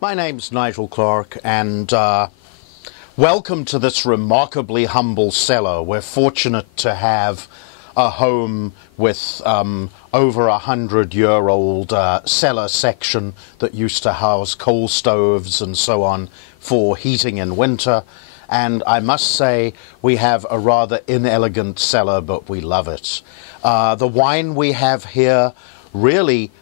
My name's Nigel Clark, and welcome to this remarkably humble cellar. We're fortunate to have a home with over 100-year-old cellar section that used to house coal stoves and so on for heating in winter. And I must say, we have a rather inelegant cellar, but we love it. The wine we have here really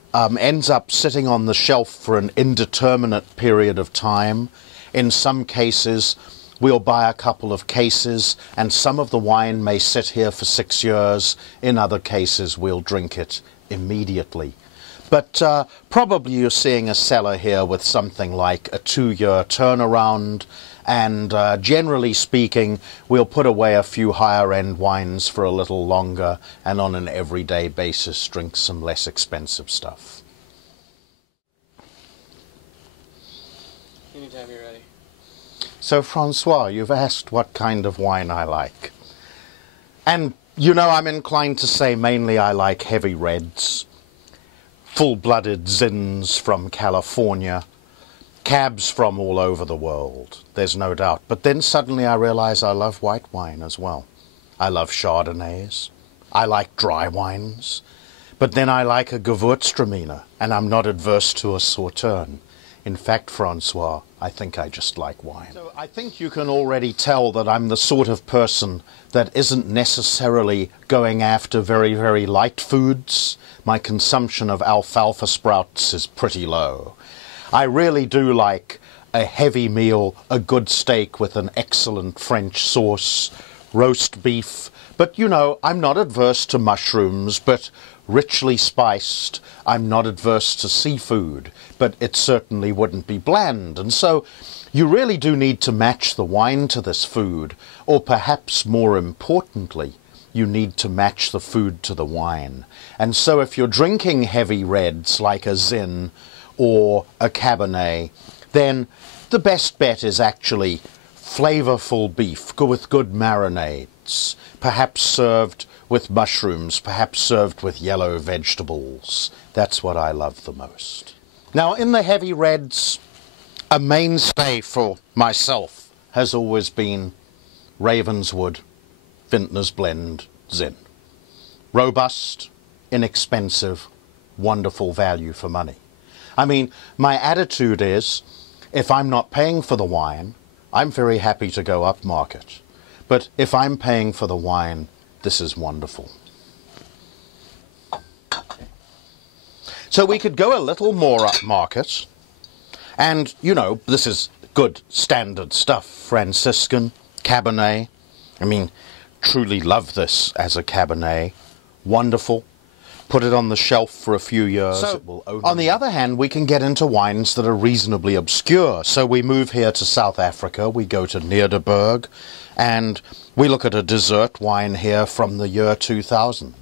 ends up sitting on the shelf for an indeterminate period of time. In some cases, we'll buy a couple of cases, and some of the wine may sit here for 6 years. In other cases, we'll drink it immediately. But probably you're seeing a cellar here with something like a 2-year turnaround, and generally speaking, we'll put away a few higher-end wines for a little longer, and on an everyday basis drink some less expensive stuff. Anytime you're ready. So, Francois, you've asked what kind of wine I like. And, you know, I'm inclined to say mainly I like heavy reds, full-blooded Zins from California, cabs from all over the world, there's no doubt. But then suddenly I realize I love white wine as well. I love Chardonnays. I like dry wines. But then I like a Gewürztraminer, and I'm not adverse to a Sauterne. In fact, Francois, I think I just like wine. So I think you can already tell that I'm the sort of person that isn't necessarily going after very, very light foods. My consumption of alfalfa sprouts is pretty low. I really do like a heavy meal, a good steak with an excellent French sauce, roast beef. But, you know, I'm not adverse to mushrooms, but richly spiced. I'm not adverse to seafood, but it certainly wouldn't be bland. And so you really do need to match the wine to this food, or perhaps more importantly, you need to match the food to the wine. And so if you're drinking heavy reds like a Zin or a Cabernet, then the best bet is actually flavorful beef, go with good marinades, perhaps served with mushrooms, perhaps served with yellow vegetables. That's what I love the most. Now, in the heavy reds, a mainstay for myself has always been Ravenswood Vintner's Blend Zin. Robust, inexpensive, wonderful value for money. I mean, my attitude is, if I'm not paying for the wine, I'm very happy to go upmarket. But if I'm paying for the wine, this is wonderful. So we could go a little more upmarket. And, you know, this is good standard stuff. Franciscan, Cabernet. I mean, truly love this as a Cabernet. Wonderful. Put it on the shelf for a few years. So, on the other hand, we can get into wines that are reasonably obscure. So we move here to South Africa, we go to Nederburg, and we look at a dessert wine here from the year 2000.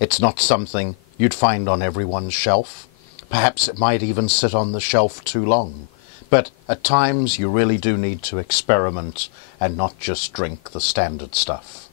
It's not something you'd find on everyone's shelf. Perhaps it might even sit on the shelf too long. But at times you really do need to experiment and not just drink the standard stuff.